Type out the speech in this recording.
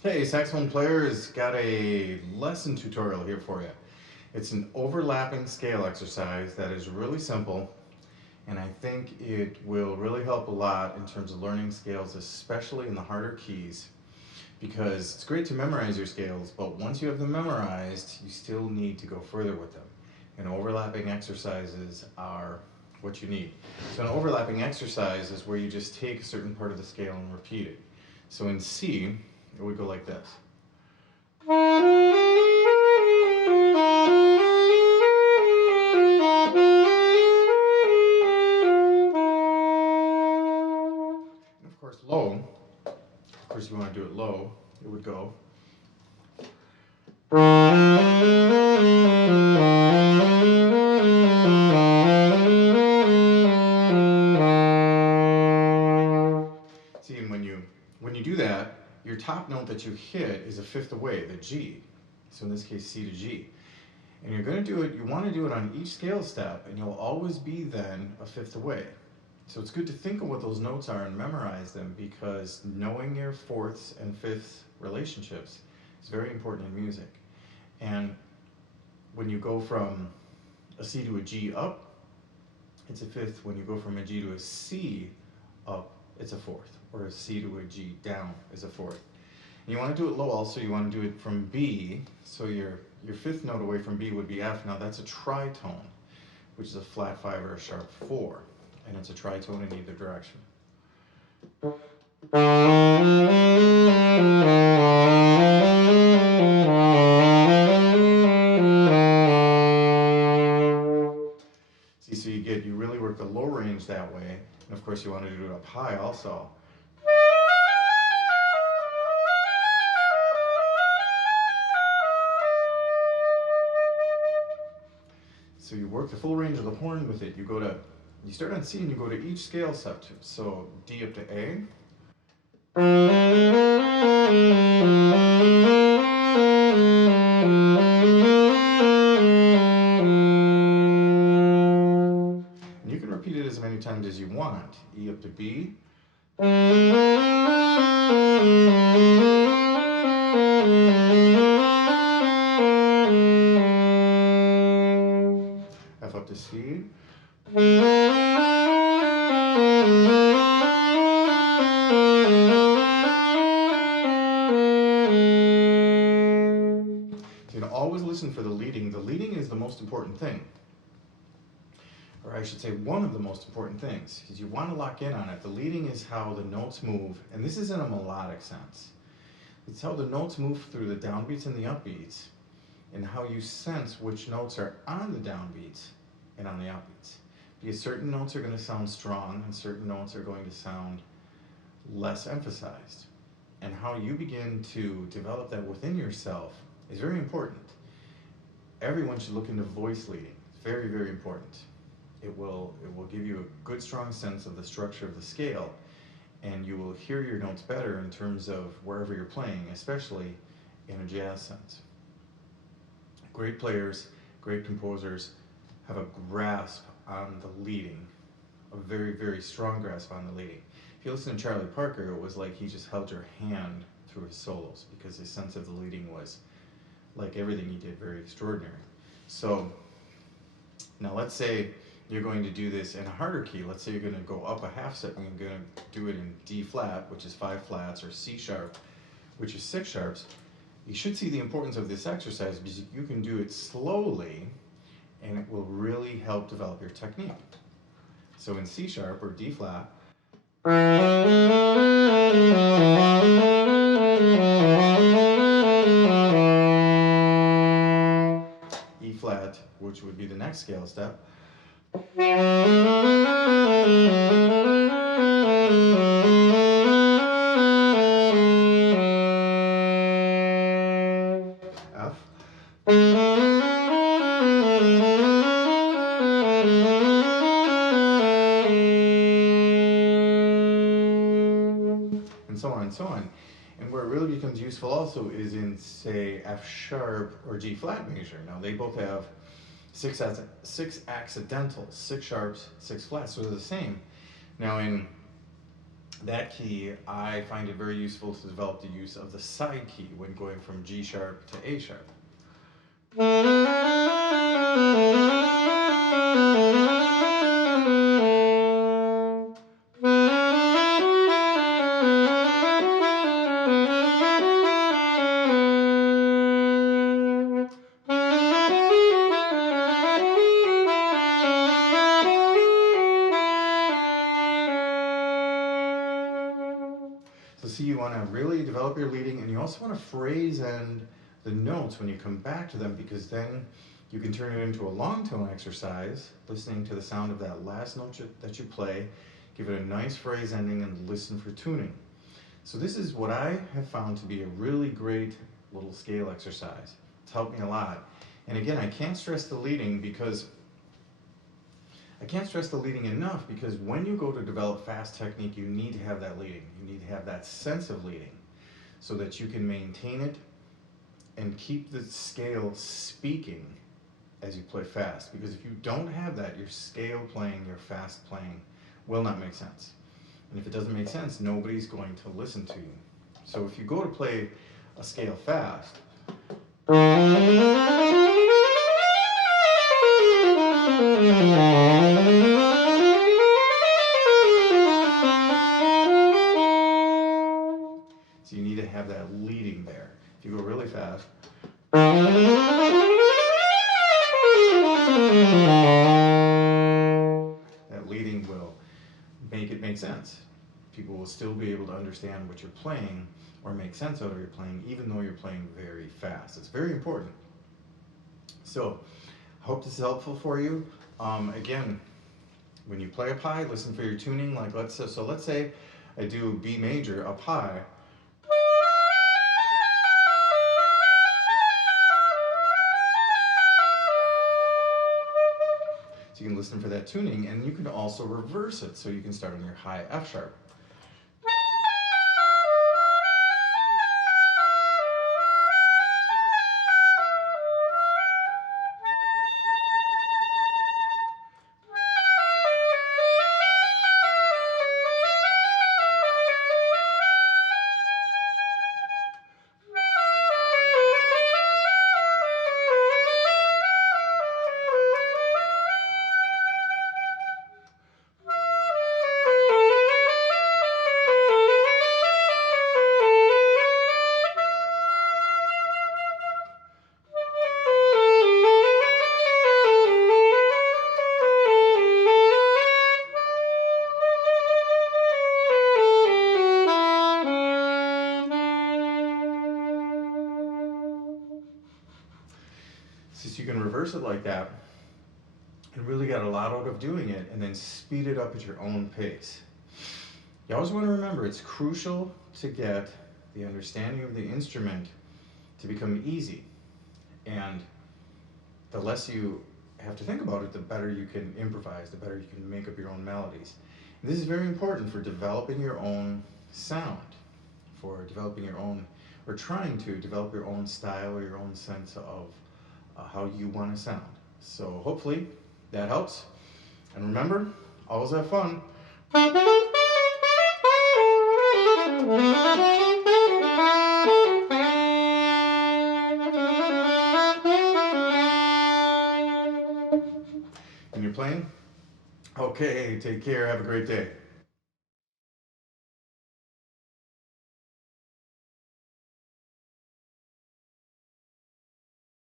Hey, saxophone players, got a lesson tutorial here for you. It's an overlapping scale exercise that is really simple, and I think it will really help a lot in terms of learning scales, especially in the harder keys, because it's great to memorize your scales, but once you have them memorized, you still need to go further with them. And overlapping exercises are what you need. So an overlapping exercise is where you just take a certain part of the scale and repeat it. So in C, it would go like this. And of course, low, of course, you want to do it low, it would go. See, and when you do that, your top note that you hit is a fifth away, the G. So in this case, C to G. And you're going to do it, you want to do it on each scale step, and you'll always be then a fifth away. So it's good to think of what those notes are and memorize them, because knowing your fourths and fifths relationships is very important in music. And when you go from a C to a G up, it's a fifth. When you go from a G to a C up, it's a fourth. Or a C to a G down is a fourth. And you want to do it low also, you want to do it from B. So your fifth note away from B would be F. Now that's a tritone, which is a flat 5 or a sharp 4. And it's a tritone in either direction. See, so you really work the low range that way. And of course you want to do it up high also. So you work the full range of the horn with it. You start on C and you go to each scale step. So D up to A. And you can repeat it as many times as you want. E up to B. F up to C. So you know, always listen for the leading. The leading is the most important thing. Or I should say one of the most important things, because you want to lock in on it. The leading is how the notes move, and this is in a melodic sense. It's how the notes move through the downbeats and the upbeats, and how you sense which notes are on the downbeats and on the upbeats. Because certain notes are going to sound strong, and certain notes are going to sound less emphasized. And how you begin to develop that within yourself is very important. Everyone should look into voice leading. It's very, very important. It will give you a good, strong sense of the structure of the scale, and you will hear your notes better in terms of wherever you're playing, especially in a jazz sense. Great players, great composers have a grasp on the leading, a very, very strong grasp on the leading. If you listen to Charlie Parker, it was like he just held your hand through his solos, because his sense of the leading was, like everything he did, very extraordinary. So now let's say you're going to do this in a harder key. Let's say you're going to go up a half step and you're going to do it in D flat, which is 5 flats, or C sharp, which is 6 sharps. You should see the importance of this exercise, because you can do it slowly and it will really help develop your technique. So in C sharp or D flat, E flat, which would be the next scale step, F, and so on and so on. And where it really becomes useful also is in, say, F sharp or G flat measure. Now they both have six accidentals, 6 sharps, 6 flats, so they're the same. Now in that key, I find it very useful to develop the use of the side key when going from G sharp to A sharp. So see, you want to really develop your leading, and you also want to phrase end the notes when you come back to them, because then you can turn it into a long tone exercise, listening to the sound of that last note that you play, give it a nice phrase ending, and listen for tuning. So this is what I have found to be a really great little scale exercise. It's helped me a lot. And again, I can't stress the leading enough, because when you go to develop fast technique, you need to have that leading. You need to have that sense of leading so that you can maintain it and keep the scale speaking as you play fast. Because if you don't have that, your scale playing, your fast playing will not make sense. And if it doesn't make sense, nobody's going to listen to you. So if you go to play a scale fast, so you need to have that leading there. If you go really fast, that leading will make it make sense. People will still be able to understand what you're playing or make sense out of your playing, even though you're playing very fast. It's very important. So, I hope this is helpful for you. Again, when you play up high, listen for your tuning. Like let's say I do B major up high. So you can listen for that tuning, and you can also reverse it. So you can start on your high F sharp. So you can reverse it like that and really get a lot out of doing it, and then speed it up at your own pace. You always want to remember, it's crucial to get the understanding of the instrument to become easy. And the less you have to think about it, the better you can improvise, the better you can make up your own melodies. And this is very important for developing your own sound, for developing your own, or trying to develop your own style or your own sense of how you want to sound. So hopefully that helps. And remember, always have fun. When you're playing, okay, take care, have a great day.